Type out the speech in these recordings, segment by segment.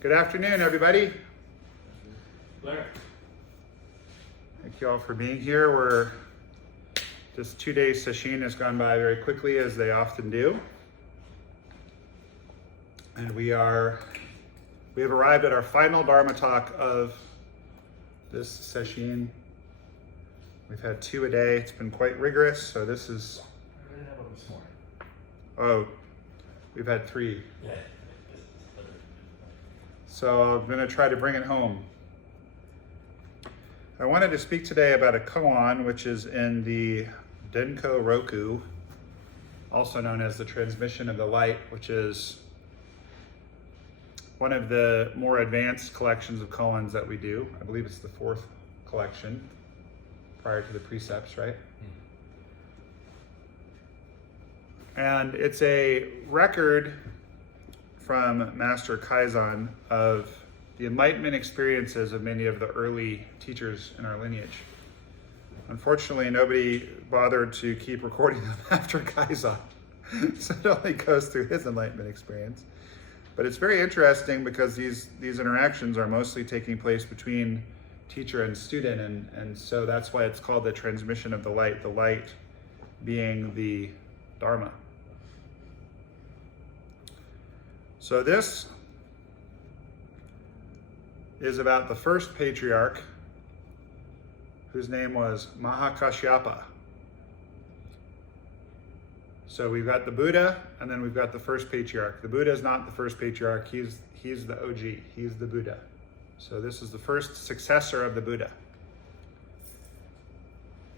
Good afternoon, everybody. Blair. Thank you all for being here. We're this 2-day session has gone by very quickly, as they often do. And we have arrived at our final Dharma talk of this session. We've had 2 a day. It's been quite rigorous. So this is, we've had 3. Yeah. So I'm going to try to bring it home. I wanted to speak today about a koan, which is in the Denko Roku, also known as the Transmission of the Light, which is one of the more advanced collections of koans that we do. I believe it's the 4th collection prior to the precepts, right? And it's a record from Master Kaizen of the enlightenment experiences of many of the early teachers in our lineage. Unfortunately, nobody bothered to keep recording them after Kaizen, so it only goes through his enlightenment experience. But it's very interesting because these interactions are mostly taking place between teacher and student, and so that's why it's called the transmission of the light being the Dharma. So this is about the first patriarch, whose name was Mahakashyapa. So we've got the Buddha, and then we've got the first patriarch. The Buddha is not the first patriarch, he's the OG, he's the Buddha. So this is the first successor of the Buddha.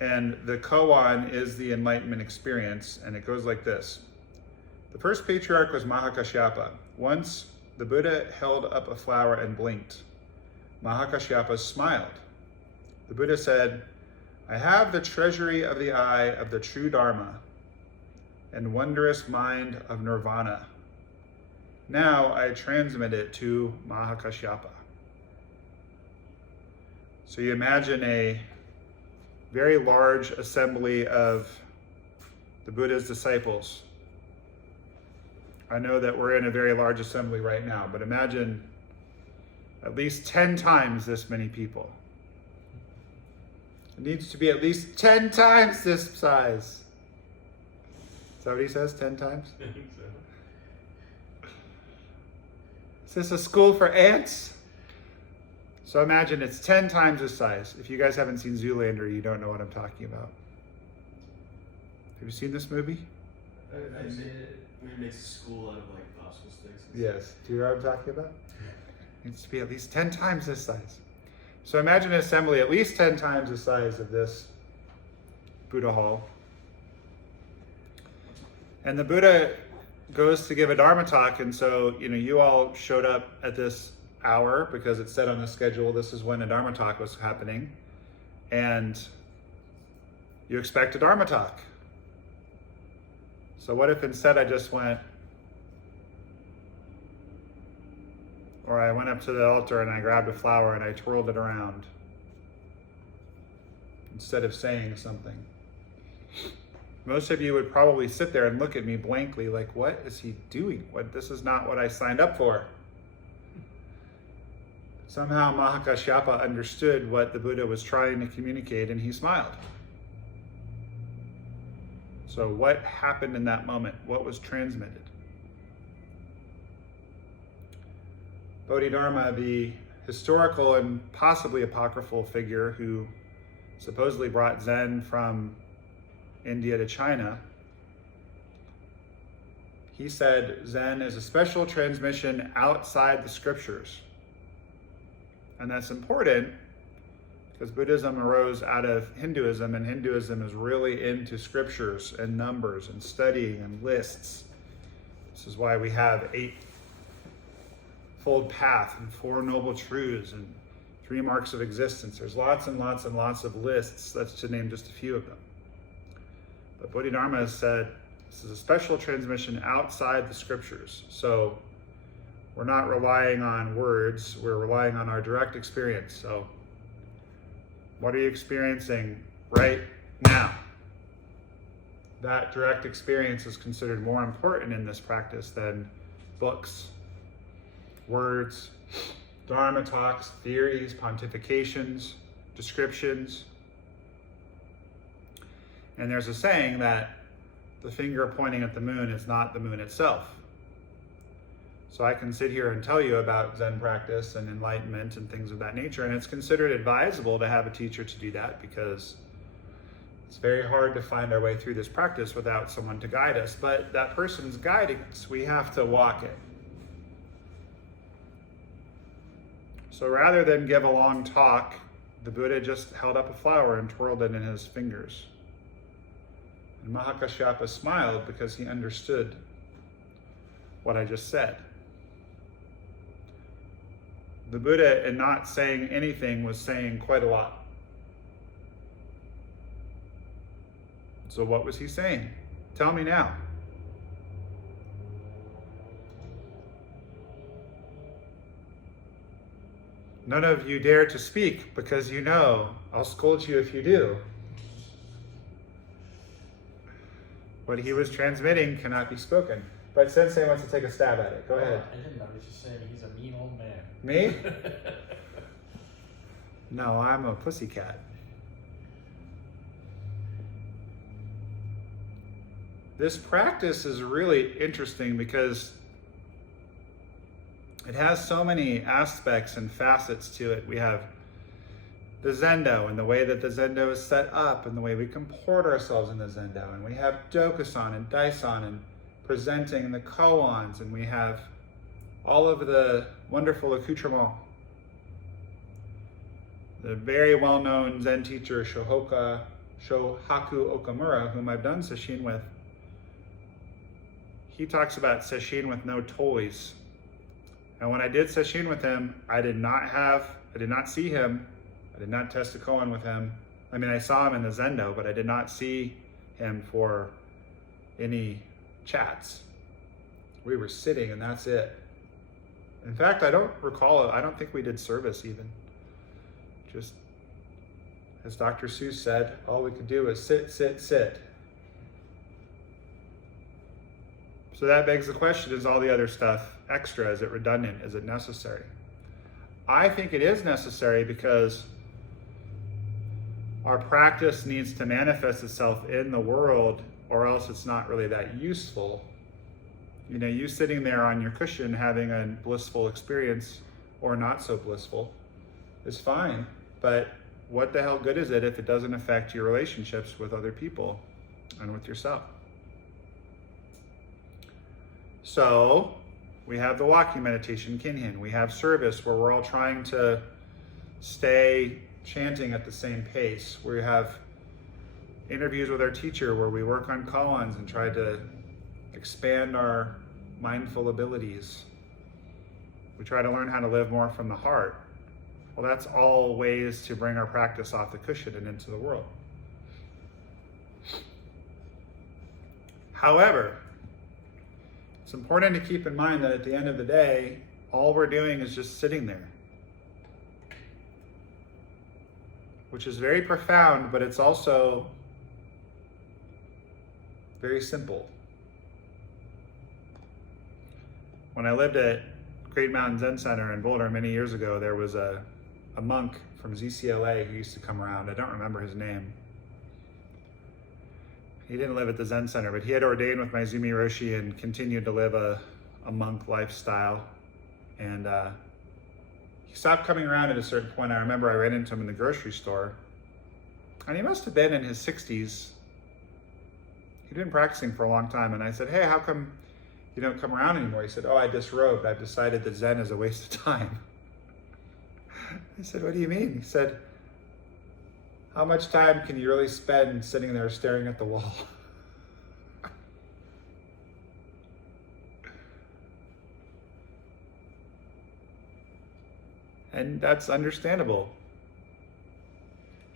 And the koan is the enlightenment experience, and it goes like this. The first patriarch was Mahakashyapa. Once the Buddha held up a flower and blinked. Mahakashyapa smiled. The Buddha said, "I have the treasury of the eye of the true Dharma and wondrous mind of nirvana. Now I transmit it to Mahakashyapa." So you imagine a very large assembly of the Buddha's disciples. I know that we're in a very large assembly right now, but imagine at least 10 times this many people. It needs to be at least 10 times this size. Is that what he says, 10 times? I think so. Is this a school for ants? So imagine it's 10 times this size. If you guys haven't seen Zoolander, you don't know what I'm talking about. Have you seen this movie? I've seen it. It makes a school out of like popsicle sticks. Yes. Do you know what I'm talking about? It needs to be at least 10 times this size. So imagine an assembly at least 10 times the size of this Buddha hall. And the Buddha goes to give a Dharma talk, and so you all showed up at this hour because it said on the schedule this is when a Dharma talk was happening, and you expect a Dharma talk. So what if instead I just went, or I went up to the altar and I grabbed a flower and I twirled it around instead of saying something? Most of you would probably sit there and look at me blankly like, what is he doing? This is not what I signed up for. Somehow Mahakashyapa understood what the Buddha was trying to communicate, and he smiled. So what happened in that moment? What was transmitted? Bodhidharma, the historical and possibly apocryphal figure who supposedly brought Zen from India to China, he said Zen is a special transmission outside the scriptures. And that's important because Buddhism arose out of Hinduism, and Hinduism is really into scriptures and numbers and studying and lists. This is why we have 8-fold path and 4 noble truths and 3 marks of existence. There's lots and lots and lots of lists. That's to name just a few of them. But Bodhidharma has said this is a special transmission outside the scriptures. So we're not relying on words, we're relying on our direct experience. So what are you experiencing right now? That direct experience is considered more important in this practice than books, words, Dharma talks, theories, pontifications, descriptions. And there's a saying that the finger pointing at the moon is not the moon itself. So I can sit here and tell you about Zen practice and enlightenment and things of that nature, and it's considered advisable to have a teacher to do that because it's very hard to find our way through this practice without someone to guide us, but that person's guiding us. We have to walk it. So rather than give a long talk, the Buddha just held up a flower and twirled it in his fingers. And Mahakashyapa smiled because he understood what I just said. The Buddha, in not saying anything, was saying quite a lot. So what was he saying? Tell me now. None of you dare to speak because you know I'll scold you if you do. What he was transmitting cannot be spoken. But Sensei wants to take a stab at it. Go ahead. I didn't know. I was just saying he's a mean old man. Me? No, I'm a pussycat. This practice is really interesting because it has so many aspects and facets to it. We have the Zendo and the way that the Zendo is set up and the way we comport ourselves in the Zendo. And we have Dokusan and Daisen and presenting and the koans, and we have all of the wonderful accoutrements. The very well-known Zen teacher Shohaku Okamura, whom I've done sesshin with, he talks about sesshin with no toys. And when I did sesshin with him, I did not see him. I did not test a koan with him. I mean, I saw him in the Zendo, but I did not see him for any chats. We were sitting and that's it. In fact, I don't think we did service even. Just, as Dr. Seuss said, all we could do was sit, sit, sit. So that begs the question, is all the other stuff extra? Is it redundant? Is it necessary? I think it is necessary because our practice needs to manifest itself in the world, or else it's not really that useful. You know, you sitting there on your cushion having a blissful experience, or not so blissful, is fine. But what the hell good is it if it doesn't affect your relationships with other people and with yourself? So we have the walking meditation, kinhin. We have service where we're all trying to stay chanting at the same pace. We have interviews with our teacher where we work on koans and try to expand our mindful abilities. We try to learn how to live more from the heart. Well, that's all ways to bring our practice off the cushion and into the world. However, it's important to keep in mind that at the end of the day, all we're doing is just sitting there. Which is very profound, but it's also very simple. When I lived at Great Mountain Zen Center in Boulder many years ago, there was a monk from ZCLA who used to come around. I don't remember his name. He didn't live at the Zen Center, but he had ordained with Maizumi Roshi and continued to live a monk lifestyle. And he stopped coming around at a certain point. I remember I ran into him in the grocery store, and he must have been in his 60s. He'd been practicing for a long time, and I said, "Hey, how come you don't come around anymore?" He said, "Oh, I disrobed. I've decided that Zen is a waste of time." I said, "What do you mean?" He said, "How much time can you really spend sitting there staring at the wall?" And that's understandable.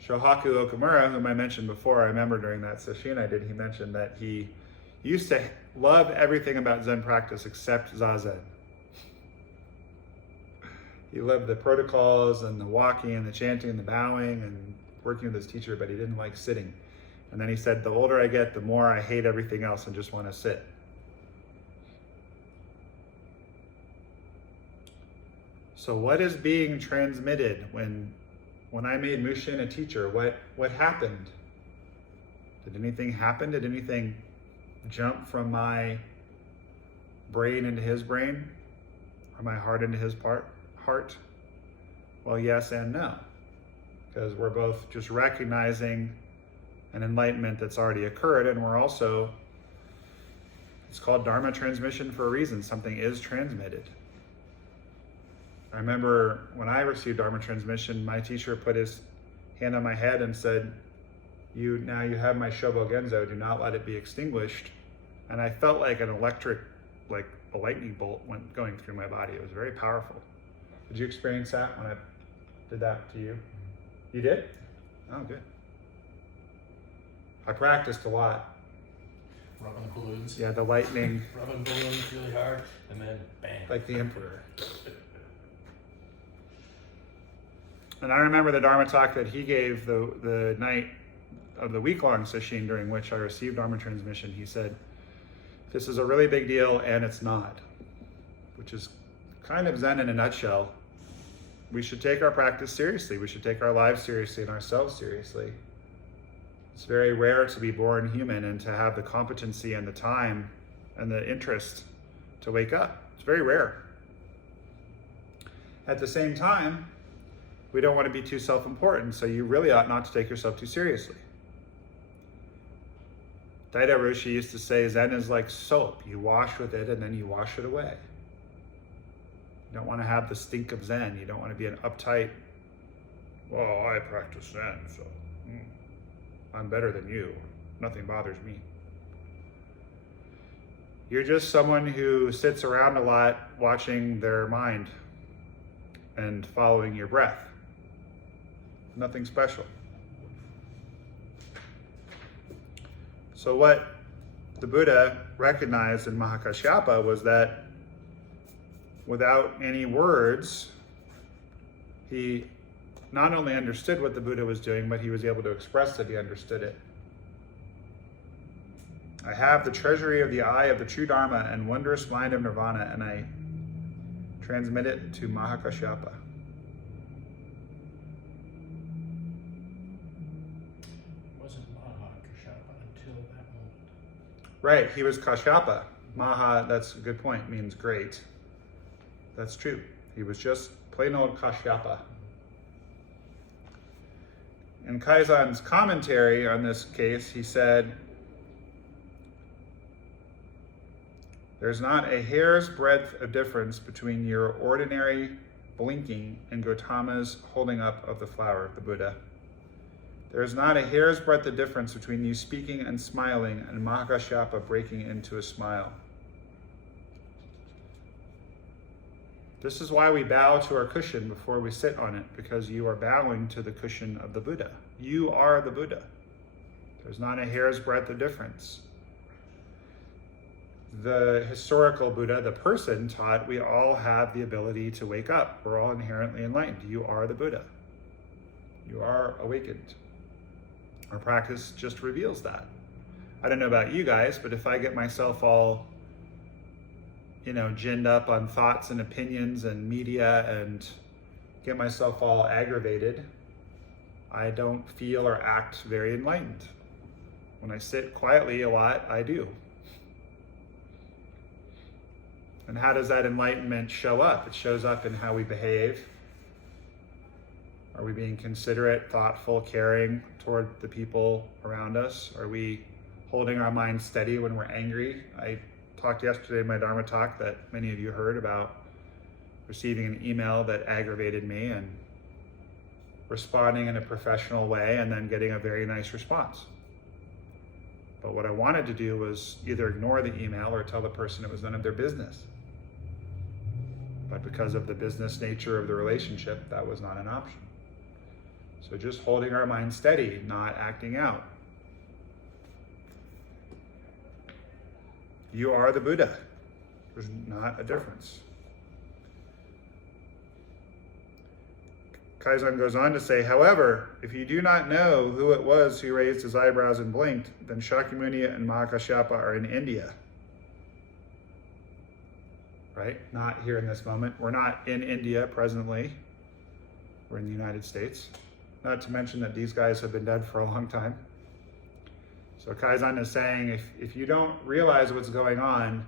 Shohaku Okamura, whom I mentioned before, I remember during that session I did, he mentioned that he used to love everything about Zen practice except Zazen. He loved the protocols and the walking and the chanting and the bowing and working with his teacher, but he didn't like sitting. And then he said, the older I get, the more I hate everything else and just want to sit. So what is being transmitted when I made Mushin a teacher? What happened? Did anything happen? Did anything jump from my brain into his brain? Or my heart into his heart? Well, yes and no. Because we're both just recognizing an enlightenment that's already occurred, and we're also, it's called Dharma transmission for a reason. Something is transmitted. I remember when I received Dharma transmission, my teacher put his hand on my head and said, now you have my Shobo Genzo, do not let it be extinguished. And I felt like an electric, like a lightning bolt went going through my body. It was very powerful. Did you experience that when I did that to you? You did? Oh, good. I practiced a lot. Rubbing balloons. Yeah, the lightning. Rubbing balloons really hard, and then bang. Like the emperor. And I remember the Dharma talk that he gave the night of the week-long session during which I received Dharma transmission. He said, this is a really big deal, and it's not. Which is kind of Zen in a nutshell. We should take our practice seriously. We should take our lives seriously and ourselves seriously. It's very rare to be born human and to have the competency and the time and the interest to wake up. It's very rare. At the same time, we don't want to be too self-important, so you really ought not to take yourself too seriously. Daida Roshi used to say, Zen is like soap. You wash with it and then you wash it away. You don't want to have the stink of Zen. You don't want to be an uptight, well, I practice Zen, so I'm better than you. Nothing bothers me. You're just someone who sits around a lot watching their mind and following your breath. Nothing special. So what the Buddha recognized in Mahakashyapa was that without any words, he not only understood what the Buddha was doing, but he was able to express that he understood it. I have the treasury of the eye of the true Dharma and wondrous mind of Nirvana, and I transmit it to Mahakashyapa. Wasn't Maha Kashyapa until that moment. Right, he was Kashyapa. Maha, that's a good point, means great. That's true. He was just plain old Kashyapa. In Kaizan's commentary on this case, he said, there's not a hair's breadth of difference between your ordinary blinking and Gautama's holding up of the flower of the Buddha. There is not a hair's breadth of difference between you speaking and smiling and Mahakashyapa breaking into a smile. This is why we bow to our cushion before we sit on it, because you are bowing to the cushion of the Buddha. You are the Buddha. There's not a hair's breadth of difference. The historical Buddha, the person, taught we all have the ability to wake up. We're all inherently enlightened. You are the Buddha. You are awakened. Our practice just reveals that. I don't know about you guys, but if I get myself all, ginned up on thoughts and opinions and media and get myself all aggravated, I don't feel or act very enlightened. When I sit quietly a lot, I do. And how does that enlightenment show up? It shows up in how we behave. Are we being considerate, thoughtful, caring toward the people around us? Are we holding our mind steady when we're angry? I talked yesterday in my Dharma talk that many of you heard about receiving an email that aggravated me and responding in a professional way and then getting a very nice response. But what I wanted to do was either ignore the email or tell the person it was none of their business. But because of the business nature of the relationship, that was not an option. So just holding our mind steady, not acting out. You are the Buddha. There's not a difference. Kaizan goes on to say, however, if you do not know who it was who raised his eyebrows and blinked, then Shakyamuni and Mahakashyapa are in India. right? Not here in this moment. We're not in India presently. We're in the United States. Not to mention that these guys have been dead for a long time. So Kaizen is saying if you don't realize what's going on,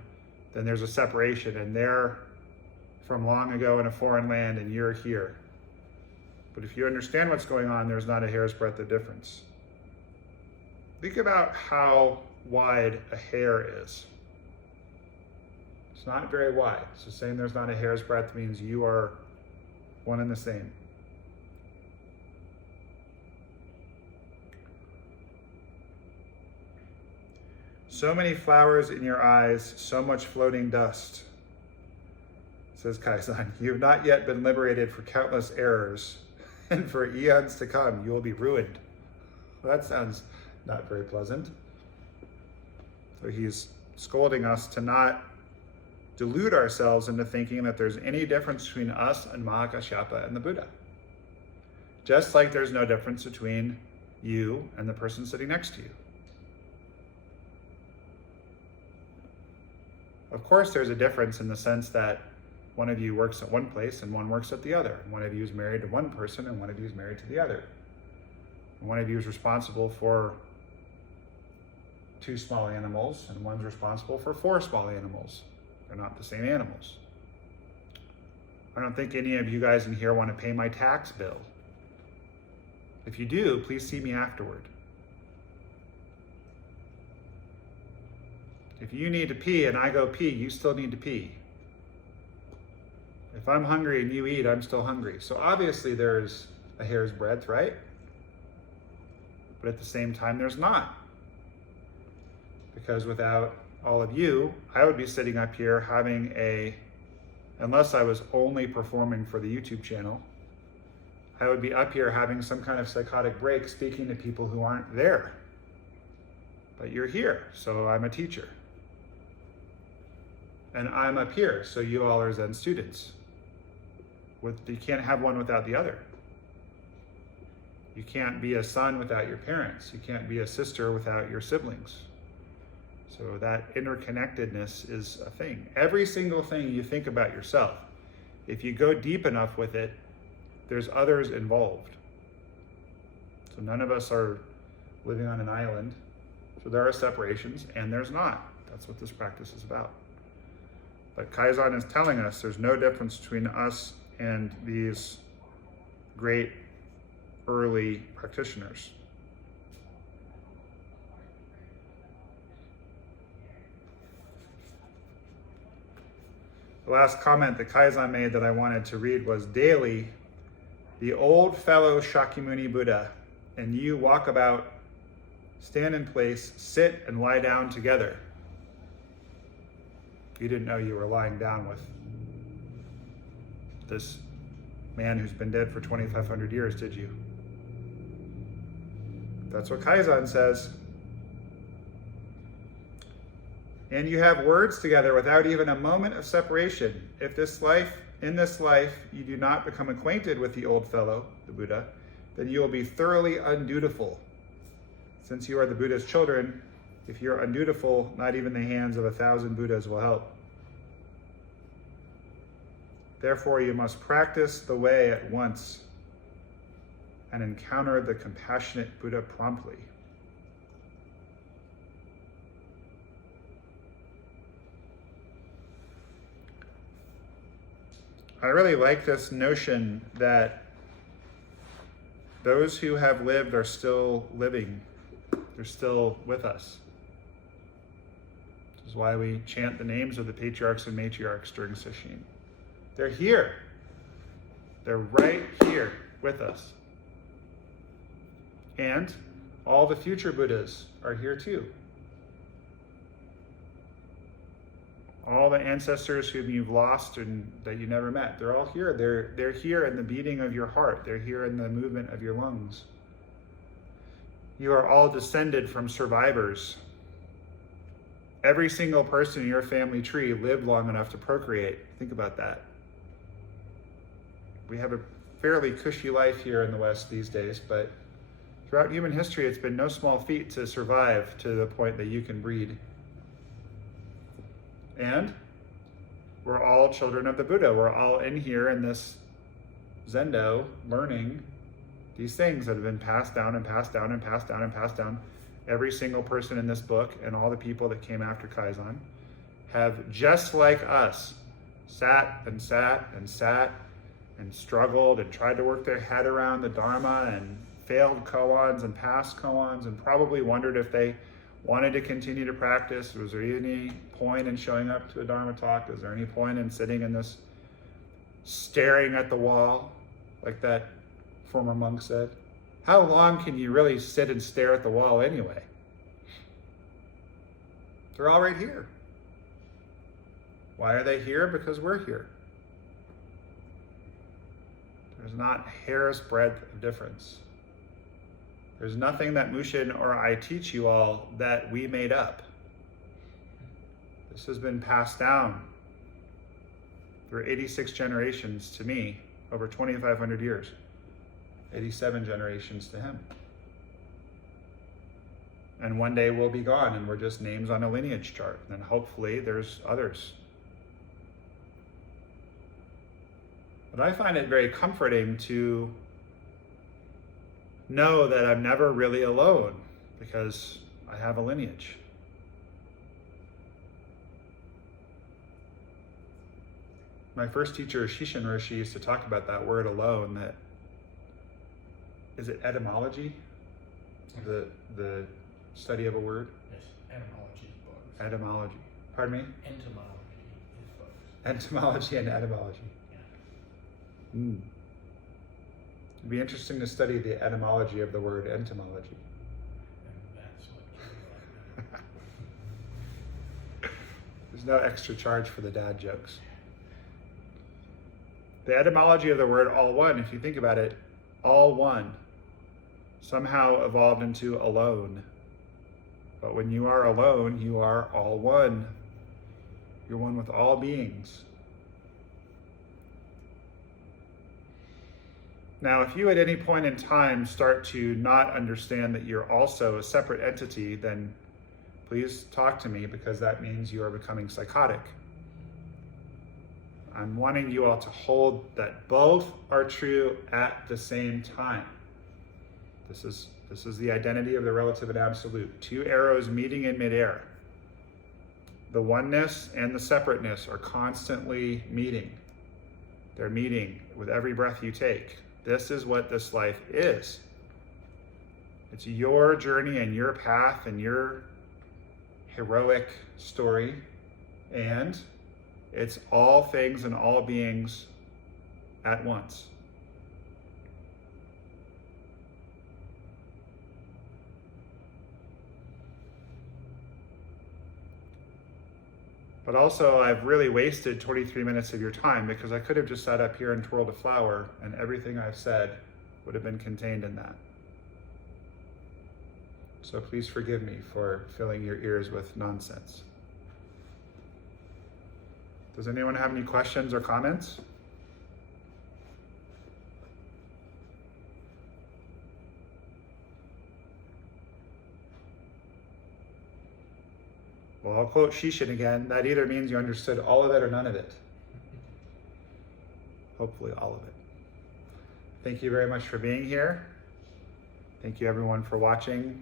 then there's a separation, and they're from long ago in a foreign land and you're here. But if you understand what's going on, there's not a hair's breadth of difference. Think about how wide a hair is. It's not very wide. So saying there's not a hair's breadth means you are one and the same. So many flowers in your eyes, so much floating dust, says Kaizen. You have not yet been liberated for countless errors, and for eons to come, you will be ruined. Well, that sounds not very pleasant. So he's scolding us to not delude ourselves into thinking that there's any difference between us and Mahakashyapa and the Buddha. Just like there's no difference between you and the person sitting next to you. Of course, there's a difference in the sense that one of you works at one place and one works at the other. One of you is married to one person and one of you is married to the other. And one of you is responsible for 2 small animals and one's responsible for 4 small animals. They're not the same animals. I don't think any of you guys in here want to pay my tax bill. If you do, please see me afterward. If you need to pee and I go pee, you still need to pee. If I'm hungry and you eat, I'm still hungry. So obviously there's a hair's breadth, right? But at the same time, there's not. Because without all of you, I would be sitting up here having unless I was only performing for the YouTube channel, I would be up here having some kind of psychotic break speaking to people who aren't there. But you're here, so I'm a teacher. And I'm up here, so you all are Zen students. You can't have one without the other. You can't be a son without your parents. You can't be a sister without your siblings. So that interconnectedness is a thing. Every single thing you think about yourself, if you go deep enough with it, there's others involved. So none of us are living on an island. So there are separations, and there's not. That's what this practice is about. But Kaizen is telling us there's no difference between us and these great early practitioners. The last comment that Kaizen made that I wanted to read was, daily, the old fellow Shakyamuni Buddha and you walk about, stand in place, sit and lie down together. You didn't know you were lying down with this man who's been dead for 2,500 years, did you? That's what Kaizen says. And you have words together without even a moment of separation. If in this life, you do not become acquainted with the old fellow, the Buddha, then you will be thoroughly undutiful. Since you are the Buddha's children, if you're undutiful, not even the hands of 1,000 Buddhas will help. Therefore, you must practice the way at once and encounter the compassionate Buddha promptly. I really like this notion that those who have lived are still living. They're still with us. This is why we chant the names of the patriarchs and matriarchs during Sesshin. They're here. They're right here with us. And all the future Buddhas are here too. All the ancestors whom you've lost and that you never met, they're all here. They're here in the beating of your heart. They're here in the movement of your lungs. You are all descended from survivors. Every single person in your family tree lived long enough to procreate. Think about that. We have a fairly cushy life here in the West these days, but throughout human history, it's been no small feat to survive to the point that you can breed. And we're all children of the Buddha. We're all in here in this Zendo learning these things that have been passed down and passed down and passed down and passed down. Every single person in this book and all the people that came after Kaizen have, just like us, sat and sat and sat and struggled and tried to work their head around the Dharma and failed koans and passed koans and probably wondered if they wanted to continue to practice. Was there any point in showing up to a Dharma talk? Is there any point in sitting in this staring at the wall, like that former monk said? How long can you really sit and stare at the wall anyway? They're all right here. Why are they here? Because we're here. There's not a hair's breadth of difference. There's nothing that Mushin or I teach you all that we made up. This has been passed down through 86 generations to me over 2,500 years. 87 generations to him. And one day we'll be gone and we're just names on a lineage chart. And hopefully there's others. But I find it very comforting to know that I'm never really alone because I have a lineage. My first teacher, Shishin Roshi, used to talk about that word alone, that, is it etymology? The study of a word? Yes, etymology is bugs. Etymology. Pardon me? Entomology is bugs. Entomology and etymology. Yeah. It'd be interesting to study the etymology of the word entomology. And that's what you like. There's no extra charge for the dad jokes. The etymology of the word all one, if you think about it, all one somehow evolved into alone. But when you are alone, you are all one. You're one with all beings. Now, if you at any point in time start to not understand that you're also a separate entity, then please talk to me, because that means you are becoming psychotic. I'm wanting you all to hold that both are true at the same time. This is the identity of the relative and absolute. Two arrows meeting in midair. The oneness and the separateness are constantly meeting. They're meeting with every breath you take. This is what this life is. It's your journey and your path and your heroic story, and it's all things and all beings at once. But also, I've really wasted 23 minutes of your time, because I could have just sat up here and twirled a flower and everything I've said would have been contained in that. So please forgive me for filling your ears with nonsense. Does anyone have any questions or comments? Well, I'll quote Shishin again. That either means you understood all of it or none of it. Hopefully all of it. Thank you very much for being here. Thank you everyone for watching.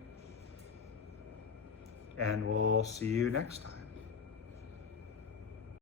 And we'll see you next time.